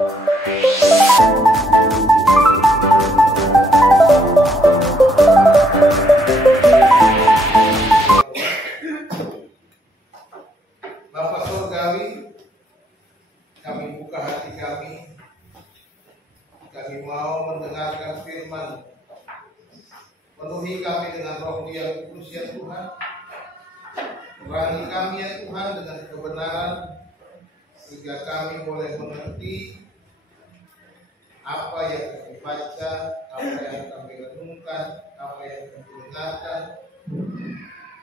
Bapa Surgawi, kami buka hati kami mau mendengarkan firman. Penuhi kami dengan roh yang kudus ya Tuhan. Perangi kami ya Tuhan dengan kebenaran, sehingga kami boleh mengerti apa yang kami baca, apa yang kami renungkan, apa yang kami dengarkan.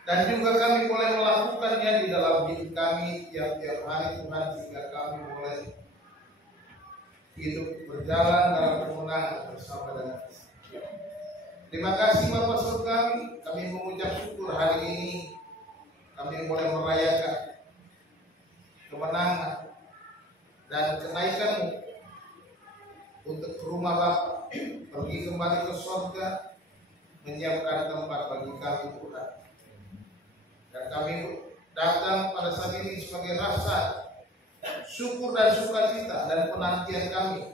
Dan juga kami boleh melakukannya di dalam hidup kami tiap-tiap hari Tuhan, sehingga kami boleh hidup berjalan dalam kemenangan bersama dengan Tuhan. Terima kasih Bapa Surgawi, kami mengucap syukur hari ini kami boleh merayakan kemenangan dan kenaikan-Mu untuk ke rumah Bapa, pergi kembali ke surga, menyiapkan tempat bagi kami Tuhan. Dan kami datang pada saat ini sebagai rasa syukur dan sukacita dan penantian kami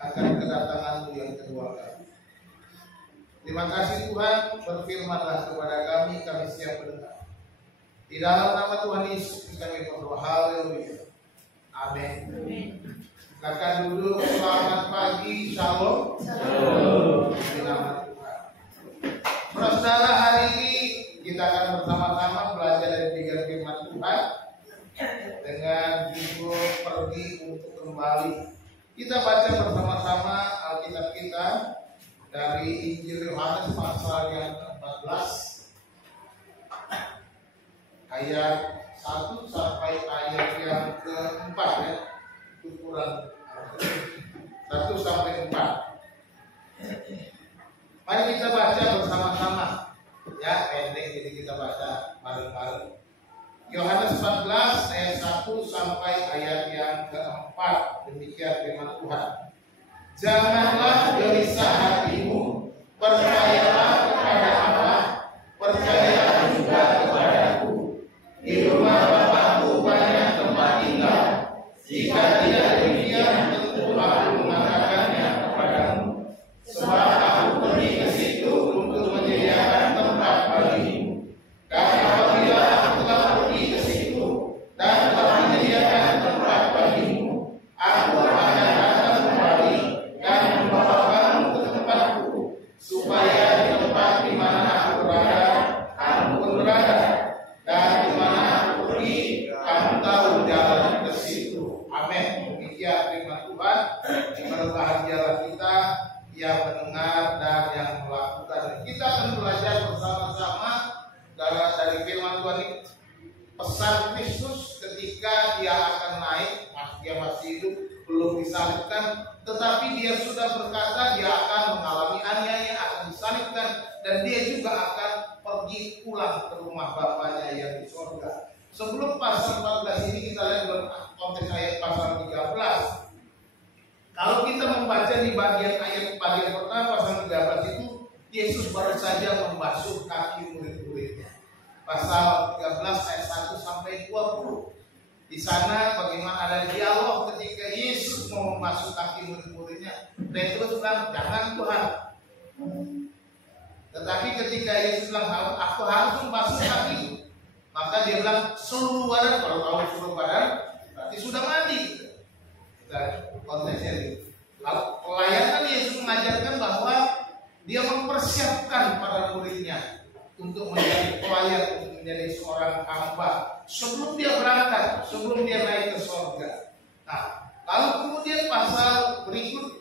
akan kedatangan-Mu yang kedua kali. Terima kasih Tuhan, berfirman-Lah kepada kami siap mendengar. Di dalam nama Tuhan Yesus kami berdoa, haleluya. Amin. Silakan duduk, selamat pagi, shalom. Shalom. Di nama Tuhan. Saudara, hari ini kita akan bersama-sama belajar dari 3 firman Tuhan dengan judul pergi untuk kembali. Kita baca bersama-sama Alkitab kita dari Injil Yohanes pasal yang ke-14 ayat 1 sampai ayat yang ke-4 ya. Itu kurang 1 sampai 4. Mari kita baca bersama-sama. Ya, pendek jadi kita baca bareng-bareng. Yohanes 14 ayat 1 sampai ayat yang ke-4. Demikian firman Tuhan. Janganlah gelisah hatimu, percayalah kepada Allah, percayalah juga kepadaku. Di rumah Bapakku banyak tempat tinggal. Jika tidak demikian, tentu aku mengatakannya kepadamu. Sebab aku pergi ke situ untuk menyediakan tempat bagimu. Dan apabila aku telah pergi ke situ dan telah menyediakan tempat bagimu, aku akan datang kembali dan membawa kamu ke tempatku, supaya di tempat di mana aku berada, kamu pun berada. Dan di mana aku pergi, kamu tahu jalan ke situ. Amin. Demikian firman Tuhan. Berbahagialah kita yang mendengar dan yang melakukan. Kita akan belajar bersama-sama dari firman Tuhan ini, pesan Kristus ketika dia akan naik, dia masih hidup, belum disalibkan, tetapi dia sudah berkata dia akan mengalami aniaya, akan disalibkan, dan dia juga akan pergi pulang ke rumah Bapaknya yang di surga. Sebelum pasal 14 ini kita lihat dalam konteks ayat pasal 13. Kalau kita membaca di bagian pertama pasal 13 itu, Yesus baru saja membasuh kaki murid-muridnya. Pasal 13 ayat 1 sampai 20. Di sana bagaimana ada dialog ketika Yesus mau membasuh kaki murid-muridnya. Petrus bilang, jangan Tuhan. Tetapi ketika Yesus bilang, aku harus membasuh kaki, maka dia bilang, seluruh badan. Kalau tahu seluruh badan, berarti sudah mandi. Konteksnya itu. Lalu pelayanan Yesus mengajarkan bahwa dia mempersiapkan para muridnya untuk menjadi pelayan, untuk menjadi seorang hamba sebelum dia berangkat, sebelum dia naik ke surga. Nah, lalu kemudian pasal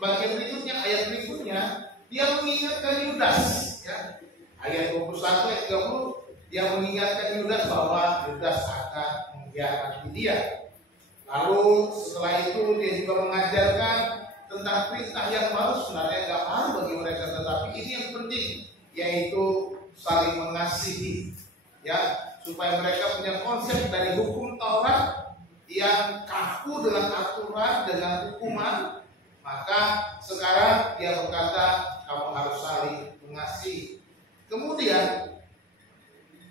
bagian berikutnya, ayat berikutnya, dia mengingatkan Yudas, ya. Ayat 21 ayat 30, dia mengingatkan Yudas bahwa Yudas akan mengkhianati dia. Lalu setelah itu dia juga mengajarkan tentang perintah yang baru, sebenarnya gak baru bagi mereka, tetapi ini yang penting, yaitu saling mengasihi, ya, supaya mereka punya konsep dari hukum Taurat yang kaku dengan aturan, dengan hukuman. Maka sekarang dia berkata kamu harus saling mengasihi. Kemudian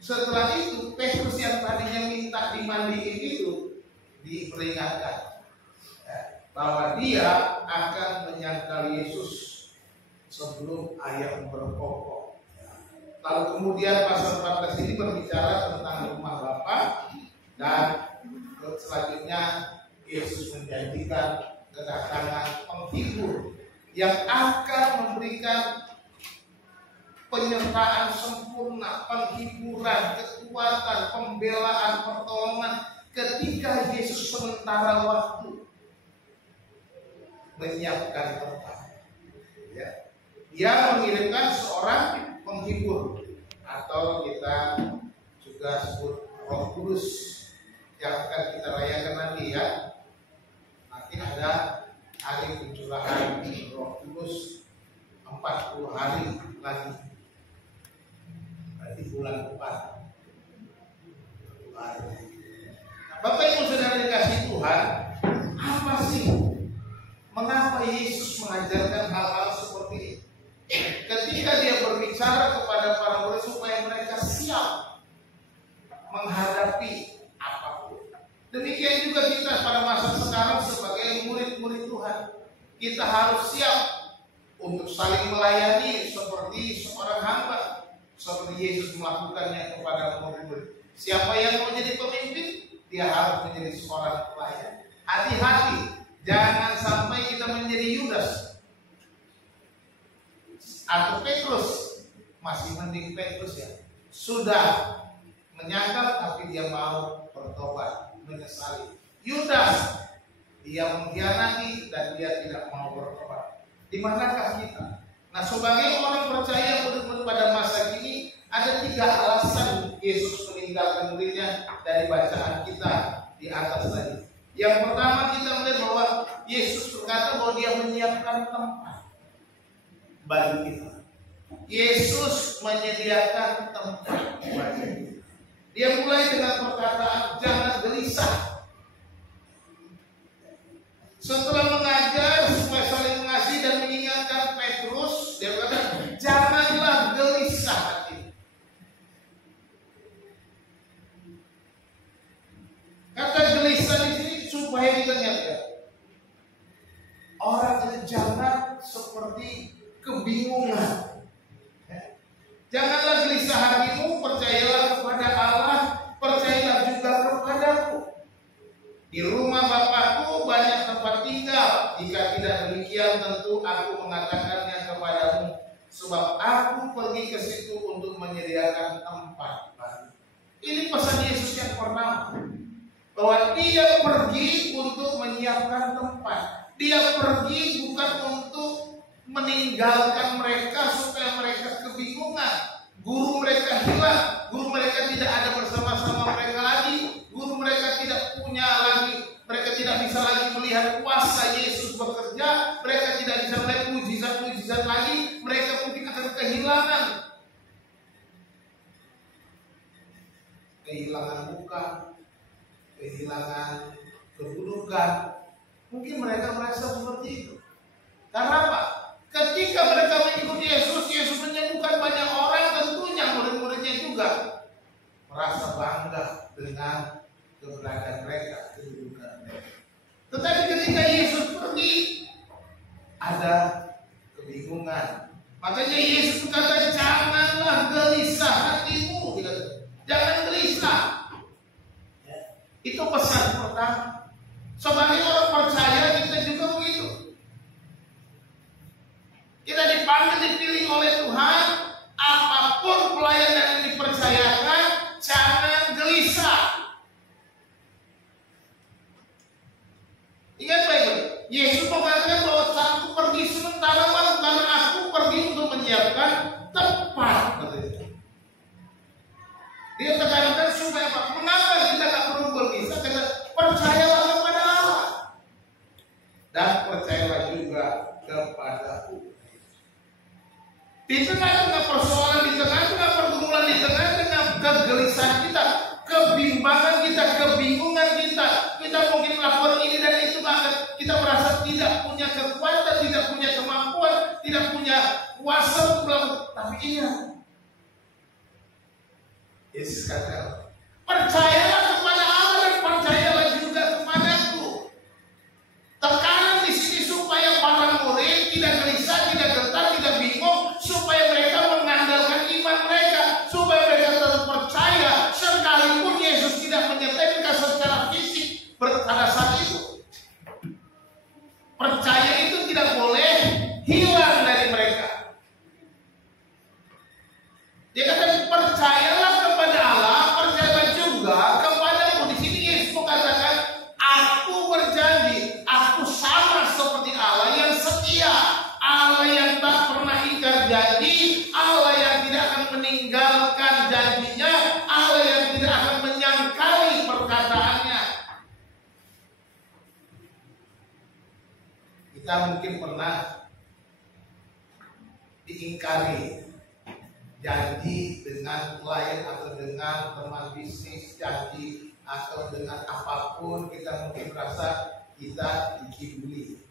setelah itu Petrus yang tadinya minta dimandiin itu diperingatkan. bahwa dia akan menyangkal Yesus sebelum ayam berkokok. Lalu kemudian pasal 14 ini berbicara tentang rumah Bapa, dan selanjutnya Yesus menjanjikan kedatangan penghibur yang akan memberikan penyertaan sempurna, penghiburan, kekuatan, pembelaan, pertolongan ketika Yesus sementara waktu menyiapkan tempat. Ya. Dia mengirimkan seorang penghibur, atau kita juga sebut Roh Kudus, yang akan kita rayakan nanti ya. Nanti ada hari pencurahan Roh Kudus 40 hari lagi. Berarti bulan depan. Nah, Bapak Ibu Saudara dikasih Tuhan, apa sih? Mengapa Yesus mengajarkan hal-hal seperti ini? Ketika dia berbicara kepada para murid supaya mereka siap menghadapi apapun. Demikian juga kita pada masa sekarang sebagai murid-murid Tuhan. Kita harus siap untuk saling melayani seperti seorang hamba, seperti Yesus melakukannya kepada murid-murid. Siapa yang mau jadi pemimpin, dia harus menjadi seorang pelayan. Hati-hati, jangan sampai kita menjadi Yudas atau Petrus. Masih mending Petrus ya, sudah menyangkal tapi dia mau bertobat, menyesali. Yudas, dia mengkhianati dan dia tidak mau bertobat. Di manakah kita? Nah, sebagai orang percaya pada masa kini, ada 3 alasan Yesus meninggalkan muridnya dari bacaan kita di atas tadi. Yang pertama, kita melihat bahwa Yesus berkata bahwa dia menyiapkan tempat bagi kita. Yesus menyediakan tempat bagi kita. Dia mulai dengan perkataan jangan gelisah. Setelah mengajar supaya saling mengasihi dan mengingatkan Petrus, dia berkata janganlah gelisah hati. Kata gelisah di sini supaya kita ingatkan orang jangan seperti kebingungan. Janganlah gelisah hatimu, percayalah kepada Allah, percayalah juga kepadaku. Di rumah Bapakku banyak tempat tinggal. Jika tidak demikian, tentu aku mengatakannya kepadamu. Sebab aku pergi ke situ untuk menyediakan tempat baru. Ini pesan Yesus yang pertama, bahwa dia pergi untuk menyiapkan tempat. Dia pergi bukan untuk meninggalkan mereka supaya mereka kebingungan. Guru mereka hilang, guru mereka tidak ada bersama-sama mereka lagi, guru mereka tidak punya lagi, mereka tidak bisa lagi melihat kuasa Yesus bekerja, mereka tidak bisa melihat mujizat-mujizat lagi, mereka mungkin akan kehilangan muka, kehilangan kedudukan. Mungkin mereka merasa seperti itu. Karena apa? Ketika mereka mengikuti Yesus, Yesus menyembuhkan banyak orang, tentunya murid-muridnya juga merasa bangga dengan keberadaan mereka, kedudukan mereka. Tetapi ketika Yesus pergi, ada kebingungan. Makanya Yesus berkata, janganlah gelisah hatimu. Jangan gelisah. Itu pesan pertama. Sebagai orang percaya, kita juga begitu. Kita dipanggil, dipilih oleh Tuhan. Apapun pelayanan yang dipercayakan, jangan gelisah. Ingat baik-baik, Yesus mengatakan bahwa aku pergi sementara waktu karena aku pergi untuk menyiapkan tempat. Dia tekankan supaya apa? Mengapa kita tak perlu bergelisah? Karena percayalah kepada Allah dan percayalah juga kepadaku. Di tengah-tengah persoalan, di tengah-tengah pergumulan, di tengah-tengah kegelisahan kita, kebimbangan kita, kebingungan kita, kita mungkin melakukan ini dan itu, kita merasa tidak punya kekuatan, tidak punya kemampuan, tidak punya kuasa untuk melakukan. Tapi ingat, Yesus kata, percayalah kepada Allah dan percayalah juga kepadaku. Tekanan tidak gelisah, tidak gentar, tidak bingung, supaya mereka mengandalkan iman mereka, supaya mereka tetap percaya sekalipun Yesus tidak menyertai mereka secara fisik pada saat itu. Percaya itu tidak boleh hilang dari mereka. Dia kata percayalah kepada Allah, percayalah juga kepadaku. Di sini Yesus mengatakan, aku berjanji, aku sama seperti Allah yang setia, Allah yang tak pernah ingkar janji, Allah yang tidak akan meninggalkan janjinya, Allah yang tidak akan menyangkali perkataannya. Kita mungkin pernah diingkari janji dengan klien atau dengan teman bisnis, janji atau dengan apapun, kita mungkin merasa kita dikibuli.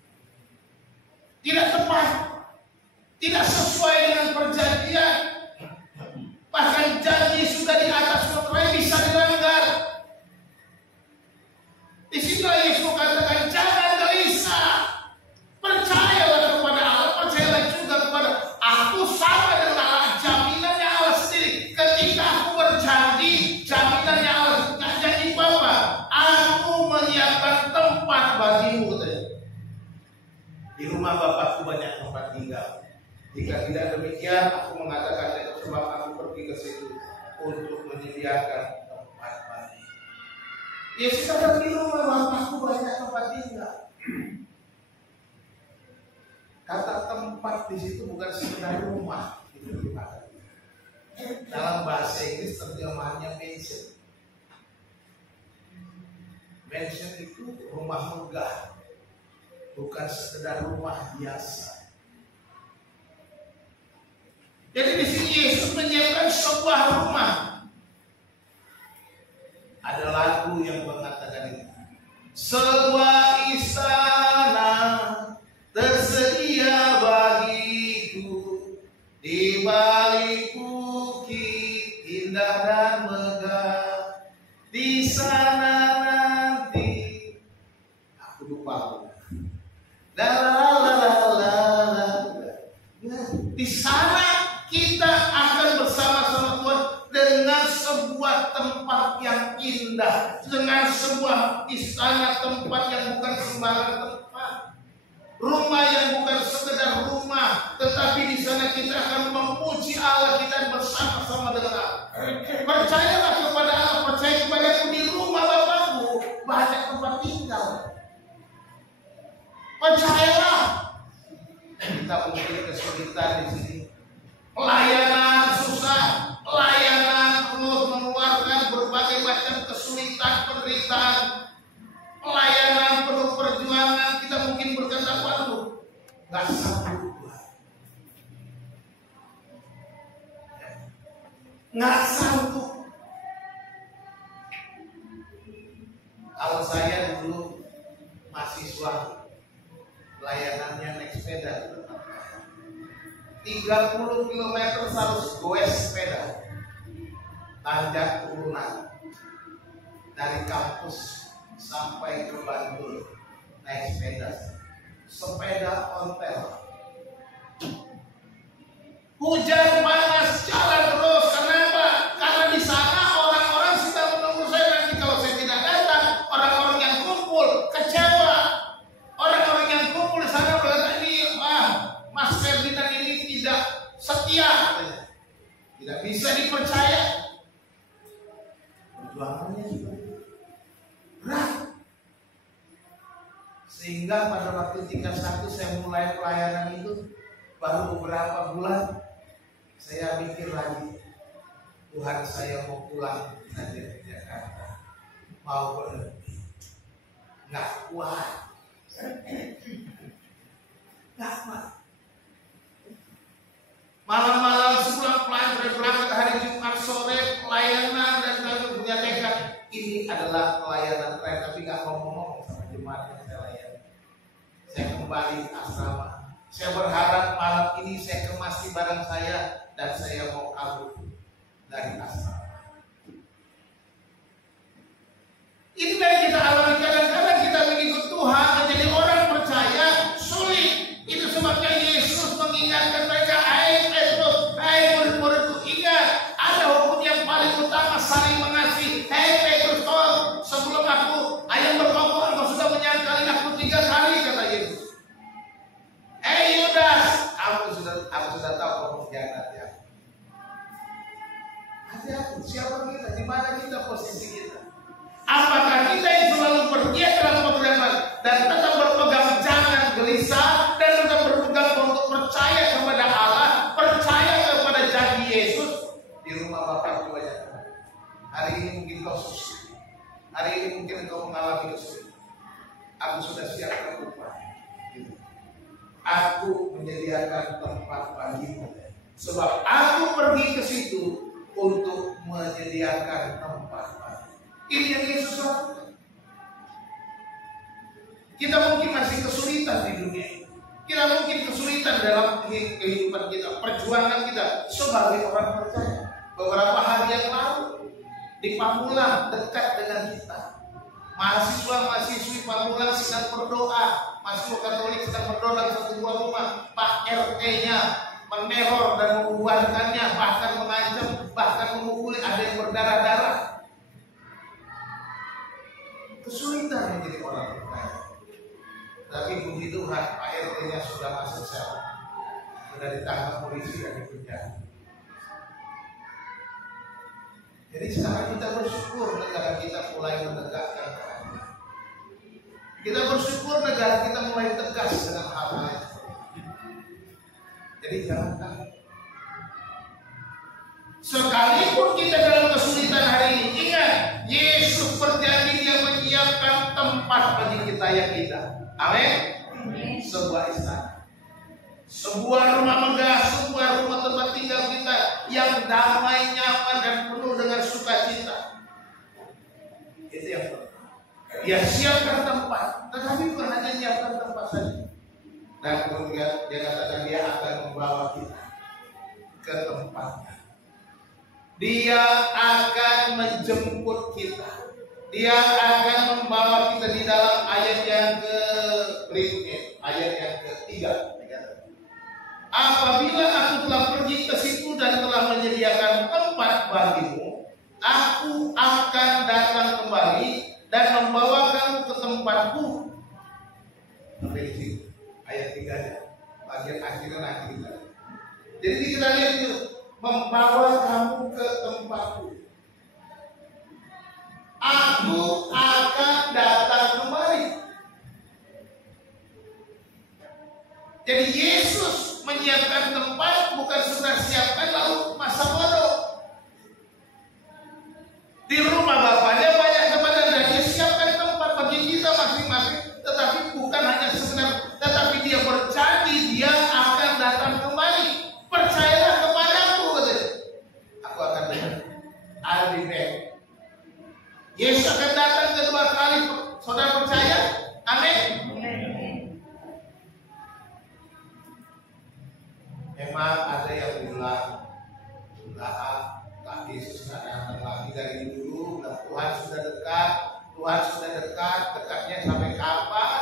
Tidak tepat, tidak sesuai dengan perjanjian, bahkan janji sudah di atas meterai bisa dilanggar. Disinilah Yesus mengatakan jangan gelisah, percayalah kepada Allah, percayalah juga kepada aku sama dengan Allah. Jaminannya Allah sendiri. Ketika aku berjanji, jaminannya Allah. Nggak janji apa? Aku menyiapkan tempat bagimu. Di rumah Bapakku banyak tempat tinggal. Jika tidak demikian, aku mengatakan itu sebab aku pergi ke situ untuk menyediakan tempat bagi. Yesus kata di rumah Bapakku banyak tempat tinggal. Kata tempat di situ bukan sekedar rumah. Dalam bahasa Inggris terjemahannya mansion. Mansion itu rumah megah, bukan sekedar rumah biasa. Jadi di sini Yesus menyiapkan sebuah rumah. Ada lagu yang mengatakan ini. Sebuah istana tersedia bagiku di balik bukit indah dan megah. Di sana nanti aku lupa. Di sana kita akan bersama-sama Tuhan dengan sebuah tempat yang indah, dengan sebuah istana, tempat yang bukan sembarang tempat. Rumah yang bukan sekedar rumah, tetapi di sana kita akan memuji Allah, kita bersama-sama dengan Allah. Percayalah kepada Allah, percaya kepadaku, di rumah Bapakku banyak tempat tinggal. Percayalah. Kita mungkin kesulitan di sini. Pelayanan susah, pelayanan terus mengeluarkan berbagai macam kesulitan, penderitaan. Pelayanan penuh perjuangan, kita mungkin berkata, waduh, nggak sanggup, nggak sanggup. Kalau saya dulu mahasiswa, pelayanannya naik sepeda, 30 km harus goes sepeda, tanjak turunan dari kampus sampai ke Bandung naik sepeda ontel. Hujan panas jalan terus. Kenapa? Karena di sana orang-orang sudah menunggu saya. Nanti kalau saya tidak datang, orang-orang yang kumpul kecewa. Orang-orang yang kumpul di sana berkata, ini Mas Ferdinand ini tidak setia, tidak bisa dipercaya. Perjuangannya juga berat. Sehingga pada waktu tingkat 1 saya mulai pelayanan itu, baru beberapa bulan saya mikir lagi, Tuhan, saya mau pulang saja ke Jakarta, mau berhenti, nggak kuat, nggak kuat. Malam-malam sepulang pelayanan, berangkat hari Jumat sore pelayanan, dan lalu punya tekad ini adalah pelayanan terakhir, tapi nggak ngomong-ngomong sama jemaat yang saya layani. Saya kembali ke asrama. Saya berharap malam ini saya kemasi barang saya dan saya mau kabur dari asrama. Ini yang kita alami. Kadang-kadang kita mengikut Tuhan menjadi orang percaya sulit. Itu sebabnya hari ini mungkin kau susah, hari ini mungkin kau mengalami kesulitan. Aku sudah siap terbuka. Aku menyediakan tempat bagimu. Sebab aku pergi ke situ untuk menyediakan tempat bagimu. Ini yang Yesus lakukan. Kita mungkin masih kesulitan di dunia ini. Kita mungkin kesulitan dalam kehidupan kita, perjuangan kita sebagai orang percaya. Beberapa hari yang lalu di Pamulang dekat dengan kita, mahasiswa-mahasiswi Pamulang sedang berdoa, mahasiswa Katolik sedang berdoa dalam satu buah rumah. Pak RT-nya meneror dan membubarkannya, bahkan mengancam, bahkan memukuli, ada yang berdarah-darah. Kesulitan menjadi orang percaya. Tapi puji Tuhan, Pak RT-nya sudah masuk sel, sudah ditangkap polisi dan dipenjara. Jadi sekarang kita bersyukur negara kita mulai menegakkan keadilan. Kita bersyukur negara kita mulai tegas dengan hal-hal yang seperti ini. Jadi jangan takut. Sekalipun kita dalam kesulitan hari ini, ingat, Yesus berjanji Dia menyiapkan tempat bagi kita yang indah. Amin. Sebuah istana, sebuah rumah megah, sebuah rumah tempat tinggal kita yang damai, nyaman, dan penuh dengan sukacita. Itu yang pertama. Dia siapkan tempat, tetapi bukan hanya siapkan tempat saja. Dan kemudian dia katakan Dia akan membawa kita ke tempatnya. Dia akan menjemput kita. Dia akan membawa kita di dalam ayat yang berikutnya, ayat yang ketiga. Apabila aku telah pergi ke situ dan telah menyediakan tempat bagimu, aku akan datang kembali dan membawa kamu ke tempatku. Sampai di situ, ayat 3-nya, bagian akhirnya nanti kita. Jadi kita lihat itu, membawa kamu ke tempatku. Aku akan datang kembali. Jadi Yesus menyiapkan tempat, bukan sudah siapkan lalu masa bodoh. Di rumah Bapaknya banyak tempat dan Dia siapkan tempat bagi kita masing-masing. Tetapi bukan hanya sekedar, tetapi Dia berjanji Dia akan datang kembali. Percayalah kepadaku, katanya. Aku akan datang. I'll be back. Yesus akan datang kedua kali. Saudara percaya? Amin. Memang ada yang bilang, Yesus nggak datang lagi dari dulu. Tuhan sudah dekat. Tuhan sudah dekat. Dekatnya sampai kapan?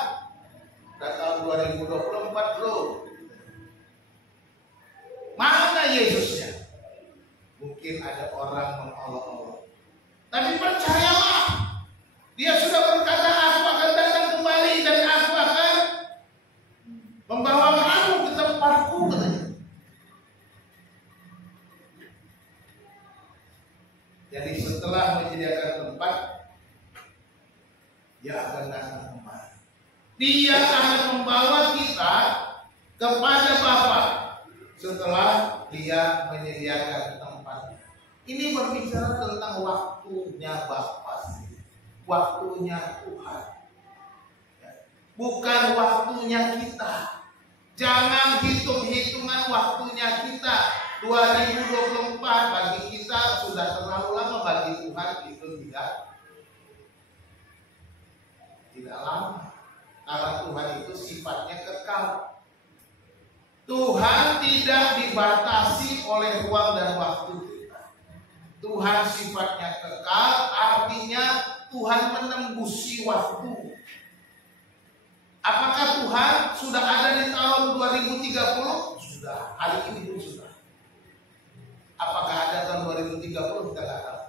Udah tahun 2024 belum? Mana Yesusnya? Mungkin ada orang mengolok-olok. Tapi percayalah, Dia sudah berkata, aku akan datang kembali dan aku akan membawa kamu ke tempatku, katanya. Jadi setelah menyediakan tempat, Dia akan datang kembali. Dia akan membawa kita kepada Bapa setelah Dia menyediakan tempatnya. Ini berbicara tentang waktunya Bapa sendiri, waktunya Tuhan, bukan waktunya kita. Jangan hitung-hitungan waktunya kita. 2024 bagi kita sudah terlalu lama, bagi Tuhan itu tidak lama. Karena Tuhan itu sifatnya kekal. Tuhan tidak dibatasi oleh ruang dan waktu kita. Tuhan sifatnya kekal, artinya Tuhan menembusi waktu. Apakah Tuhan sudah ada di tahun 2030? Sudah, hari ini pun sudah. Apakah ada tahun 2030? Kita tidak tahu.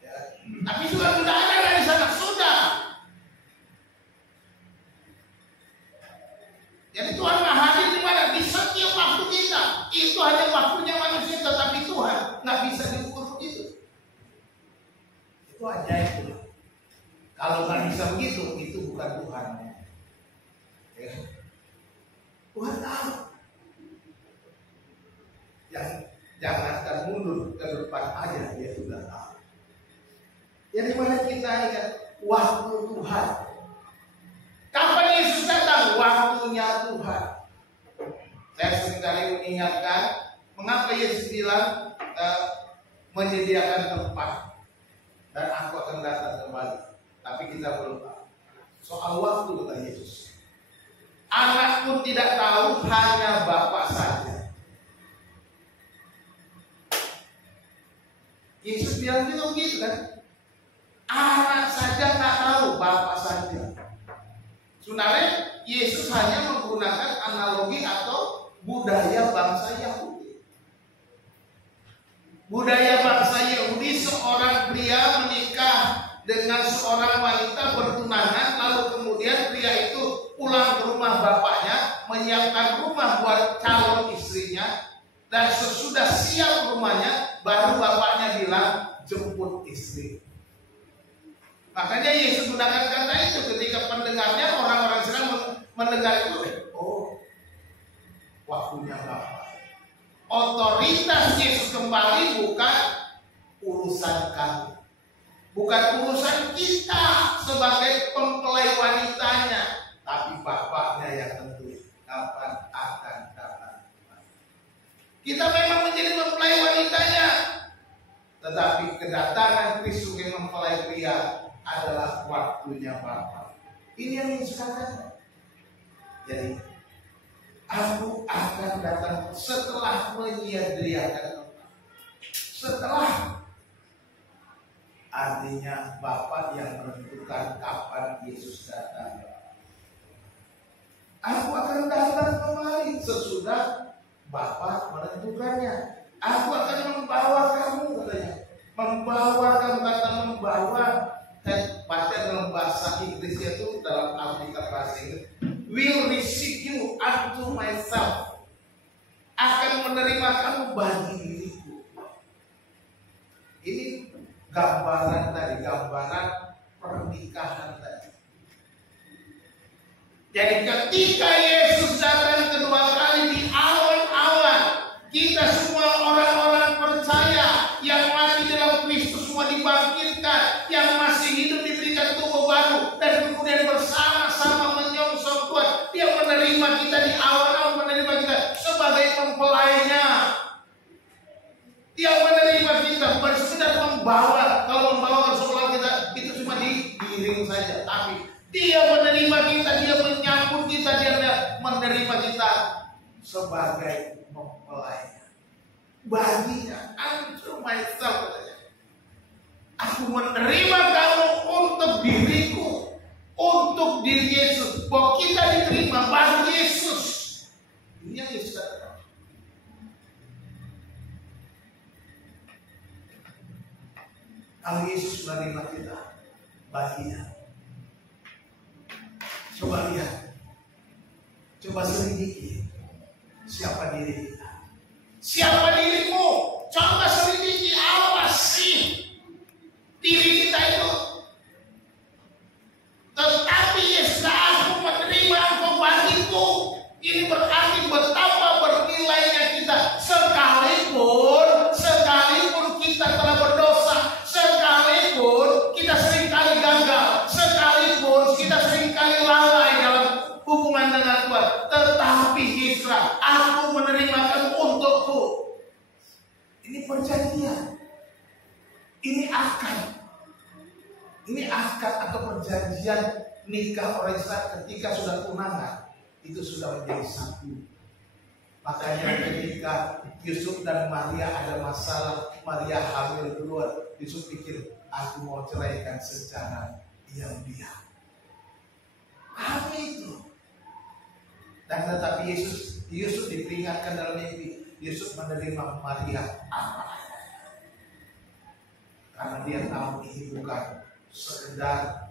Ya. Tapi sudah ada dari sana, sudah. Jadi Tuhan hadir di mana? Di setiap waktu kita. Itu hanya waktunya manusia, tetapi Tuhan nggak bisa diukur begitu. Itu ajaib. Kalau nggak bisa begitu, itu bukan Tuhan. Ya. Tuhan tahu. Jangankan mundur ke depan aja dia sudah tahu. Jadi mana kita ingat waktu Tuhan. Kapan Yesus datang? Waktunya Tuhan. Saya seringkali mengingatkan mengapa Yesus bilang menyediakan tempat dan aku akan datang kembali. Tapi kita belum tahu. Soal waktu kata Yesus. Anak pun tidak tahu, hanya Bapa saja. Yesus bilang juga begitu kan? Anak saja nggak tahu, Bapa saja. Sebenarnya Yesus hanya menggunakan analogi atau budaya bangsa Yahudi. Budaya bangsa Yahudi, seorang pria menikah dengan seorang wanita bertunangan, lalu kemudian pria itu pulang ke rumah bapaknya, menyiapkan rumah buat calon istrinya, dan sesudah siap rumahnya, baru bapaknya bilang, jemput istri. Makanya Yesus gunakan kata itu ketika pendengarnya, orang-orang sedang mendengar itu. Oh, waktunya Bapak. Otoritas Yesus kembali bukan urusan kami, bukan urusan kita sebagai mempelai wanitanya, tapi Bapaknya yang tentu kapan akan datang. Kita memang menjadi mempelai wanitanya, tetapi kedatangan Kristus yang mempelai pria adalah waktunya Bapa. Ini yang Yesus katakan. Jadi, aku akan datang setelah menyediakan tempat. Setelah, artinya Bapa yang menentukan kapan Yesus datang. Aku akan datang kembali sesudah Bapa menentukannya. Aku akan membawa kamu, katanya. Membawa kamu, kata membawa. Saya baca dalam bahasa Inggrisnya itu, dalam Alkitab bahasa Inggris, will receive you unto myself. Akan menerima kamu bagi diriku. Ini gambaran tadi, gambaran pernikahan tadi. Jadi ketika Yesus datang kedua kali di awan-awan, kita semua orang-orang percaya yang mati dalam Kristus semua dibangkitkan, yang masih hidup diberikan tubuh baru, dan kemudian bersama-sama menyongsong Tuhan. Dia menerima kita di awan-awan, menerima kita sebagai mempelainya. Dia menerima kita bukan sekedar membawa. Kalau membawa seolah kita itu cuma digiring saja, tapi Dia menerima kita, Dia menyambut kita, Dia menerima kita sebagai mempelainya. Baginya, unto myself, katanya. Aku menerima kamu untuk diriku, untuk diri Yesus. Bahwa kita diterima bagi Yesus. Ini yang Yesus katakan. Kalau Yesus menerima kita baginya. Coba lihat, coba selidiki siapa diri kita. Siapa dirimu? Coba selidiki apa sih diri kita itu. Tetapi Yesus, aku menerima engkau bagiku. Ini berarti betapa bernilainya kita. Sekalipun kita telah berdosa, sekalipun kita seringkali gagal, sekalipun kita seringkali lalai dalam hubungan dengan Tuhan, tetapi Yesus, aku menerima kamu untukku. Ini perjanjian. Ini akad. Ini akad atau perjanjian nikah orang Islam ketika sudah tunangan. Itu sudah menjadi satu. Makanya ketika Yusuf dan Maria ada masalah, Maria hamil duluan, Yusuf pikir, aku mau ceraikan secara diam-diam. Apa itu? Dan tetapi Yusuf diperingatkan dalam mimpi. Yusuf menerima Maria apa adanya. Karena dia tahu ini bukan sekedar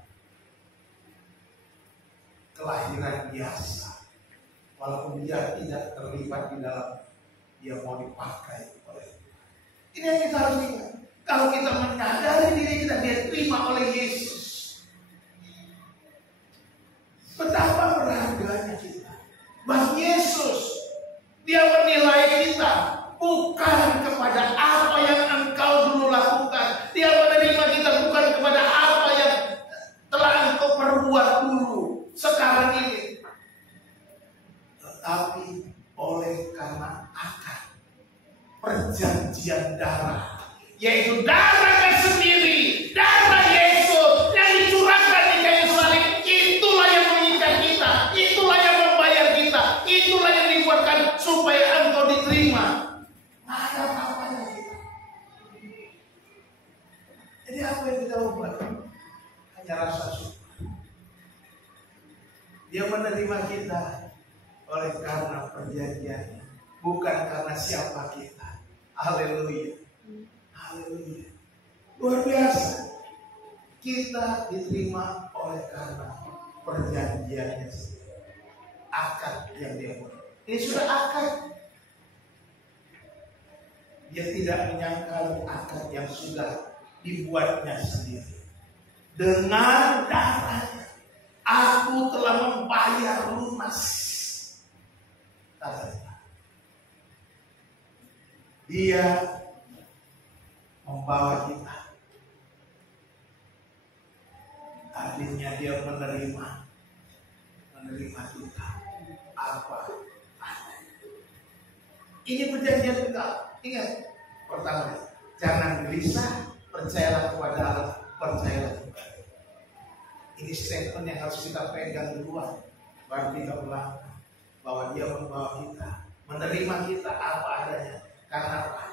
kelahiran biasa. Walaupun dia tidak terlibat di dalam, dia mau dipakai oleh Tuhan. Ini yang kita harus ingat. Kalau kita menyadari diri kita, dia terima oleh Yesus. Betapa berharganya kita bagi Yesus. Dia menilai kita bukan kepada sekarang ini. Tetapi oleh karena akad perjanjian darah, yaitu darahnya sendiri, darah Yesus yang dicurahkan di kayu salib, itulah yang mengikat kita, itulah yang membayar kita, itulah yang dibuatkan supaya engkau diterima. Ada apa-apanya kita. Jadi apa yang kita buat? Hanya rasa syukur. Dia menerima kita oleh karena perjanjiannya, bukan karena siapa kita. Haleluya. Haleluya. Luar biasa. Kita diterima oleh karena perjanjiannya sendiri. Akad yang dia buat. Ini sudah akad. Dia tidak menyangkal akad yang sudah dibuatnya sendiri. Dengan darahnya, aku telah membayar lunas. Dia membawa kita. Artinya dia menerima kita apa ada. Ini perjanjian kita. Ingat, pertama, jangan gelisah, percayalah kepada Allah, percayalah kepada Allah. Ini statement yang harus kita pegang duluan, baru kita melangkah bahwa dia membawa kita, menerima kita apa adanya. Karena apa?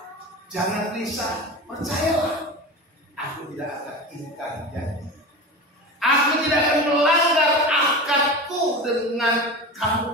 Jangan gelisah, percayalah. Aku tidak akan ingkar janji. Aku tidak akan melanggar akadku dengan kamu.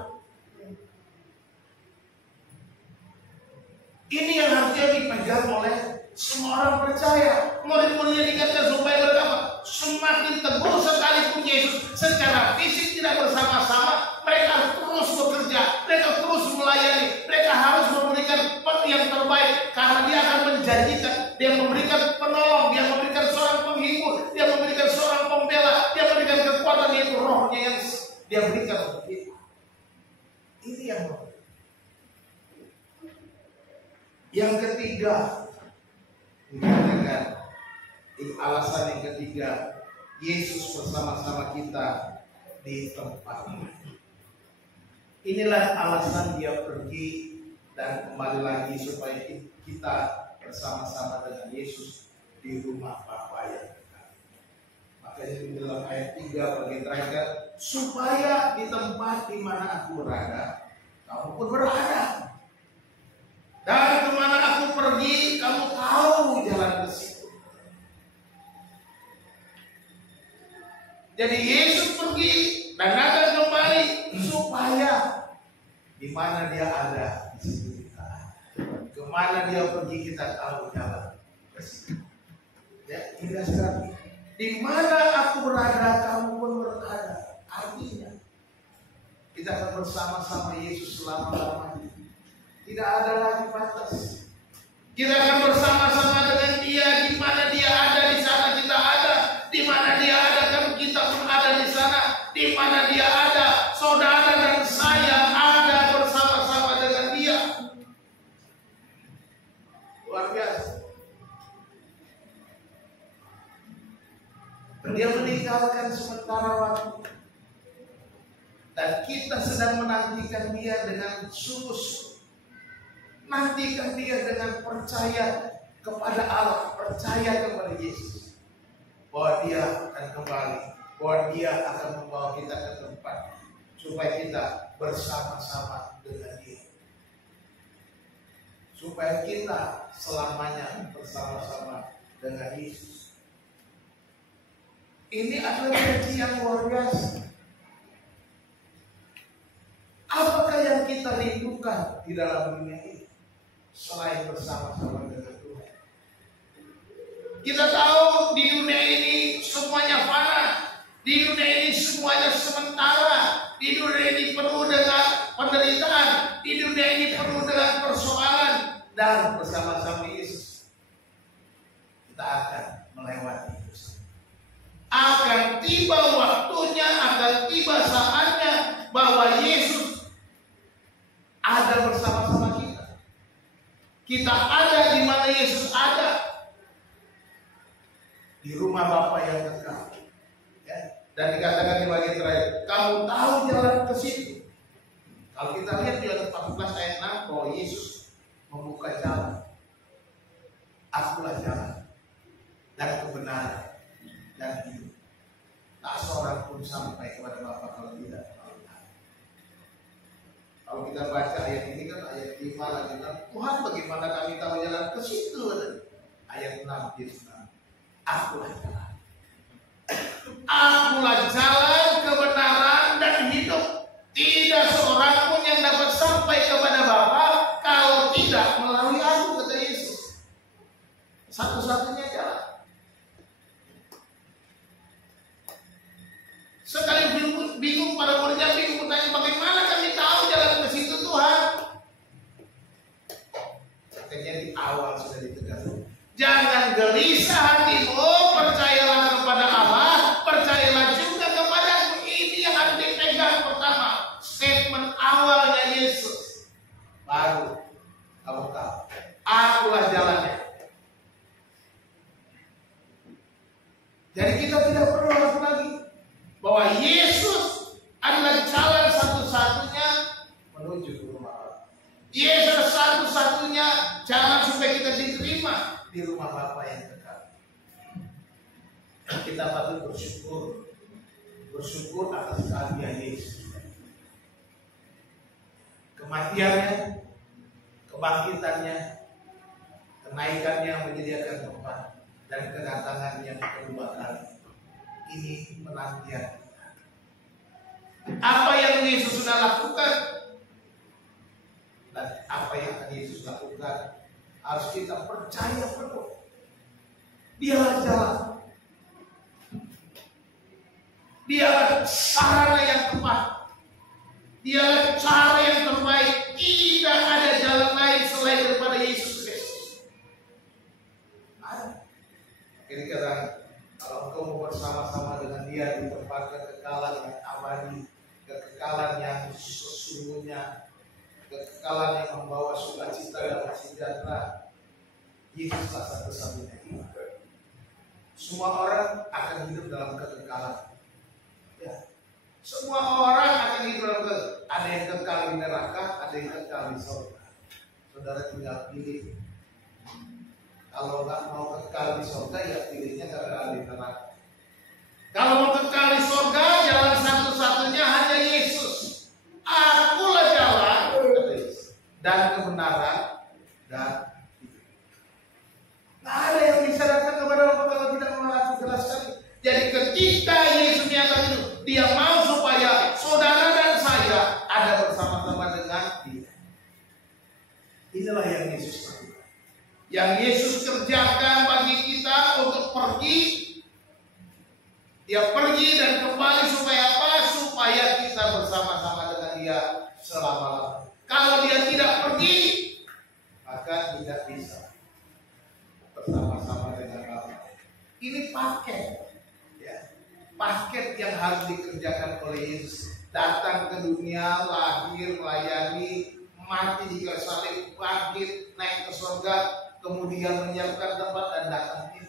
Ini yang harusnya dipegang oleh semua orang percaya. Murid-muridnya dikatakan supaya berkata, semakin teguh sekalipun Yesus secara fisik tidak bersama-sama, mereka terus bekerja, mereka terus melayani, mereka harus memberikan yang terbaik karena dia akan menjanjikan, dia memberikan penolong, dia memberikan seorang penghibur, dia memberikan seorang pembela, dia memberikan kekuatan, yaitu rohnya yang dia berikan untuk kita. Ini yang ketiga, dikatakan alasan yang ketiga, Yesus bersama-sama kita di tempat ini. Inilah alasan dia pergi dan kembali lagi supaya kita bersama-sama dengan Yesus di rumah Bapa yang dekat. Makanya di dalam ayat 3 bagian terakhir, supaya di tempat di mana aku berada, kamu pun berada. Dan kemana aku pergi, kamu tahu jalan ke situ. Jadi Yesus pergi dan akan kembali supaya di mana dia ada, di situ kita ada. Kemana dia pergi kita tahu jalan ke situ. Ya, indah sekali. Di mana aku berada, kamu pun berada. Artinya kita akan bersama-sama Yesus selama-lamanya. Tidak ada lagi batas. Kita akan bersama-sama dengan dia. Di mana dia ada, di sana kita ada. Di mana dia ada, kan kita pun ada di sana. Di mana dia ada, saudara dan saya ada bersama-sama dengan dia. Luar biasa. Dia meninggalkan sementara waktu. Dan kita sedang menantikan dia dengan sungguh-sungguh. Nantikan dia dengan percaya kepada Allah, percaya kepada Yesus, bahwa dia akan kembali, bahwa dia akan membawa kita ke tempat supaya kita bersama-sama dengan dia, supaya kita selamanya bersama-sama dengan Yesus. Ini adalah janji yang luar biasa. Apakah yang kita rindukan di dalam dunia ini selain bersama-sama dengan Tuhan? Kita tahu di dunia ini semuanya fana, di dunia ini semuanya sementara, di dunia ini penuh dengan penderitaan, di dunia ini penuh dengan persoalan, dan bersama-sama Yesus kita akan melewati itu. Akan tiba waktunya, akan tiba saatnya bahwa Yesus ada bersama-sama kita. Kita ada di mana Yesus ada. Di rumah Bapa yang dekat. Ya. Dan dikatakan di bagian terakhir, kamu tahu jalan ke situ. Kalau kita lihat di Yohanes 14 ayat 6 bahwa Yesus membuka jalan. Akulah jalan dan kebenaran dan hidup. Tak seorang pun sampai kepada Bapa kalau tidak melalui Aku. Kalau kita baca ayat ini kan ayat 5 lagi bilang, Tuhan bagaimana kami tahu jalan ke situ? Ayat 6 Yesus bilang, akulah jalan. Akulah jalan, kebenaran dan hidup. Tidak seorang pun yang dapat sampai kepada Bapa kalau tidak melalui Aku, kata Yesus. Satu-satunya jalan. Sekali bingung para muridnya, bingung bertanya, bagaimana kami tahu jalan ke situ Tuhan? Akhirnya di awal sudah ditegaskan, jangan gelisah hatimu, percayalah kepada Allah, percayalah juga kepadaku. Ini yang harus dipegang pertama. Statement awalnya Yesus. Baru kamu tahu, akulah jalannya. Jadi kita tidak perlu ragu lagi bahwa Yesus adalah jalan satu-satunya menuju ke rumah Allah. Yesus satu-satunya jalan supaya kita diterima di rumah Bapa yang kekal. Kita patut bersyukur atas karya Yesus. Kematiannya, kebangkitannya, kenaikannya menyediakan tempat, dan kedatangannya kedua kali. Ini penantian. Apa yang Yesus sudah lakukan dan apa yang akan Yesus lakukan harus kita percaya penuh. Dialah jalan. Dialah sarana yang tepat. Dialah cara yang terbaik. Tidak ada jalan lain selain daripada Yesus Kristus. Jadi kalau engkau mau bersama-sama dengan Dia di tempat kekekalan yang abadi, kekekalan yang sesungguhnya, kekekalan yang membawa sukacita dan sejahtera, Yesuslah satu-satunya iman. Semua orang akan hidup dalam kekekalan. Ya. Semua orang akan hidup dalam kekekalan. Ada yang kekal di neraka, ada yang kekal di surga. Saudara tinggal pilih. Kalau nggak mau kekal di surga, ya pilihnya kekal di neraka. Kalau mau kekal di surga, jalan satu-satunya hanya Yesus. Akulah jalan dan kebenaran dan hidup. Nggak ada yang bisa datang kepada Bapa kalau tidak melalui jelas sekali. Jadi ketika Yesus nyata itu, Dia mau supaya saudara dan saya ada bersama-sama dengan Dia. Inilah yang Yesus lakukan. Yang Yesus kerjakan bagi kita untuk pergi. Dia pergi dan kembali supaya apa? Supaya kita bersama-sama dengan Dia selama-lamanya. Kalau Dia tidak pergi, maka tidak bisa bersama-sama dengan Bapa. Ini paket, ya, paket yang harus dikerjakan oleh Yesus. Datang ke dunia, lahir, melayani, mati di kayu salib, bangkit, naik ke surga, kemudian menyiapkan tempat dan datang. Ini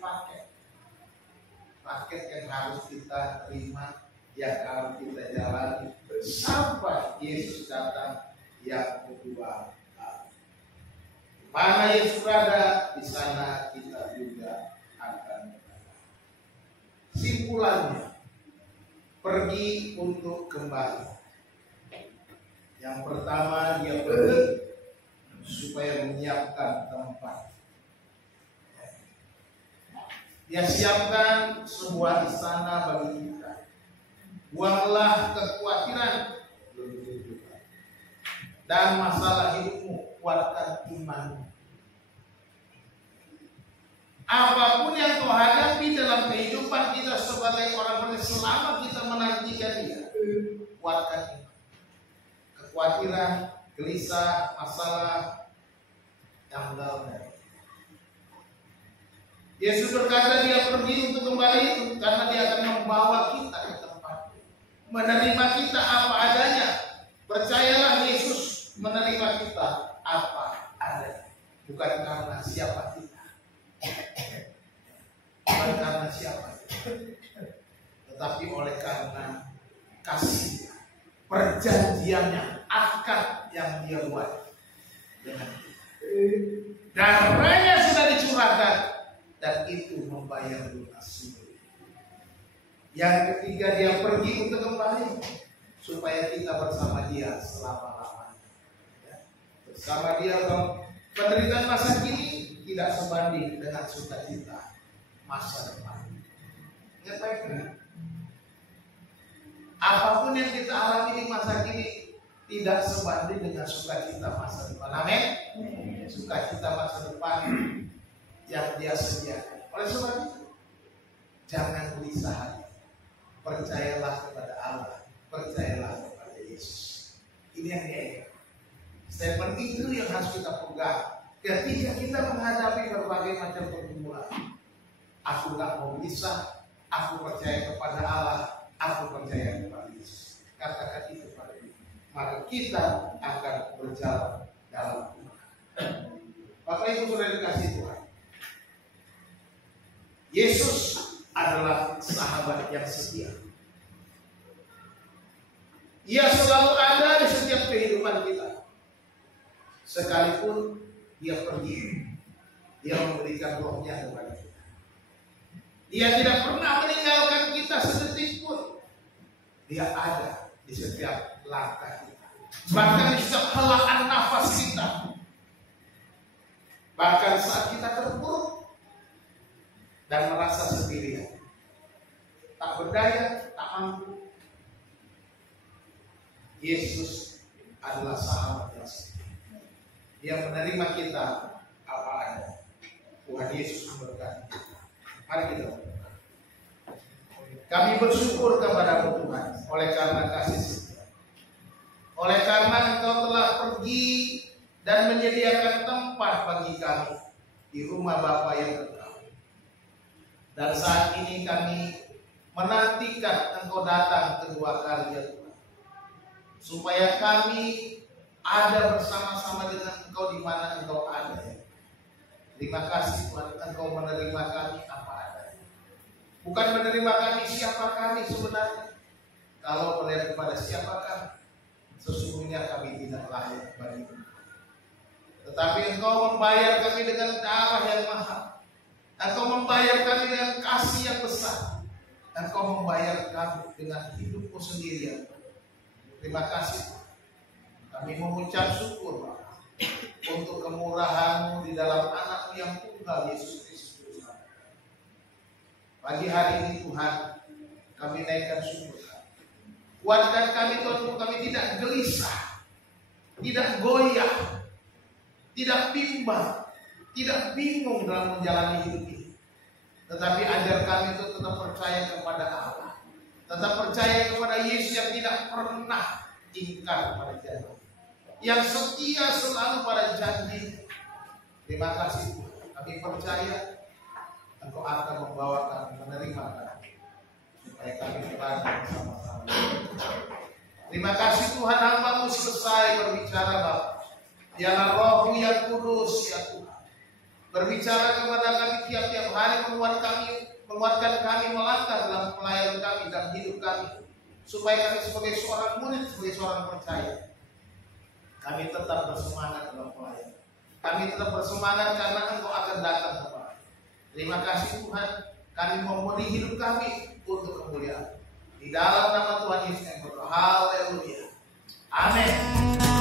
paket yang harus kita terima, yang harus kita jalani sampai Yesus datang yang kedua kali. Di mana Yesus berada, di sana kita juga akan berada. Simpulannya, pergi untuk kembali. Yang pertama, Dia pergi supaya menyiapkan tempat. Dia siapkan sebuah istana bagi kita. Buanglah kekhawatiran dan masalah hidupmu, kuatkan imanmu. Apapun yang kau hadapi dalam kehidupan kita sebagai orang beriman, selama kita menantikan Dia, kuatkan iman. Kekhawatiran, gelisah, masalah, tanggalnya. Yesus berkata Dia pergi untuk kembali karena Dia akan membawa kita ke tempat, menerima kita apa adanya. Percayalah, Yesus menerima kita apa adanya, bukan karena siapa kita, bukan karena siapa kita, tetapi oleh karena perjanjiannya, akad yang dia buat dengan kita. Darahnya sudah dicurahkan dan itu membayar lunas. Yang ketiga, dia pergi untuk kembali supaya kita bersama dia selama-lamanya. Ya. Bersama dia dalam penderitaan masa kini tidak sebanding dengan sukacita masa depan. Ingat baik-baik. Apapun yang kita alami di masa kini tidak sebanding dengan sukacita masa depan. Amin. Sukacita masa depan yang dia sediakan. Oleh sebab itu, jangan gelisah hati. Percayalah kepada Allah, percayalah kepada Yesus. Ini yang dia ingat. Statement itu yang harus kita pegang ketika kita menghadapi berbagai macam pergumulan. Aku gak mau gelisah, aku percaya kepada Allah, aku percaya kepada Yesus. Katakan itu pada diri. Maka kita akan berjalan dalam Tuhan. Bapak Ibu sudah dikasih Tuhan. Yesus adalah sahabat yang setia. Ia selalu ada di setiap kehidupan kita. Sekalipun dia pergi, dia memberikan rohnya kepada kita. Dia tidak pernah meninggalkan kita sedetik pun. Dia ada di setiap langkah kita. Bahkan di setiap helaan nafas kita. Bahkan saat kita terpuruk dan merasa sendirian, tak berdaya, tak mampu, Yesus adalah sahabat yang setia. Dia menerima kita apa adanya. Tuhan Yesus memberkati kita. Mari kita berdoa. Kami bersyukur kepada-Mu Tuhan oleh karena kasih setia. Oleh karena Engkau telah pergi dan menyediakan tempat bagi kami di rumah Bapa yang kekal. Dan saat ini kami menantikan Engkau datang kedua kali ya Tuhan. Supaya kami ada bersama-sama dengan Engkau di mana Engkau ada ya. Terima kasih Tuhan, Engkau menerima kami apa adanya. Bukan menerima kami siapa kami sebenarnya. Kalau melihat kepada siapa kami, sesungguhnya kami tidak layak bagi-Mu. Tetapi Engkau membayar kami dengan darah yang mahal. Engkau membayar kami dengan kasih yang besar. Engkau membayar kami dengan hidup-Mu sendiri. Terima kasih. Kami mengucap syukur Bapak untuk kemurahan-Mu di dalam anak-Mu yang tunggal Yesus Kristus. Pagi hari ini Tuhan, kami naikkan syukur. Kuatkan kami Tuhan, untuk kami tidak gelisah, tidak goyah, tidak bimbang, tidak bingung dalam menjalani hidup ini. Tetapi ajar kami untuk tetap percaya kepada Allah, tetap percaya kepada Yesus yang tidak pernah ingkar pada janji, yang setia selalu pada janji. Terima kasih Tuhan. Kami percaya Engkau akan membawa kami, menerima kami, supaya kami berada bersama-sama. Terima kasih Tuhan, hamba-Mu selesai berbicara Bapak. Dialah Roh-Mu yang kudus ya Tuhan, berbicara kepada kami tiap-tiap hari, menguatkan kami melangkah dalam pelayanan kami dan hidup kami, supaya kami sebagai seorang murid, sebagai seorang percaya, kami tetap bersemangat dalam pelayanan. Kami tetap bersemangat karena Engkau akan datang kepada. Terima kasih Tuhan, kami memberi hidup kami untuk kemuliaan. Di dalam nama Tuhan Yesus yang berdoa. Haleluya. Amin.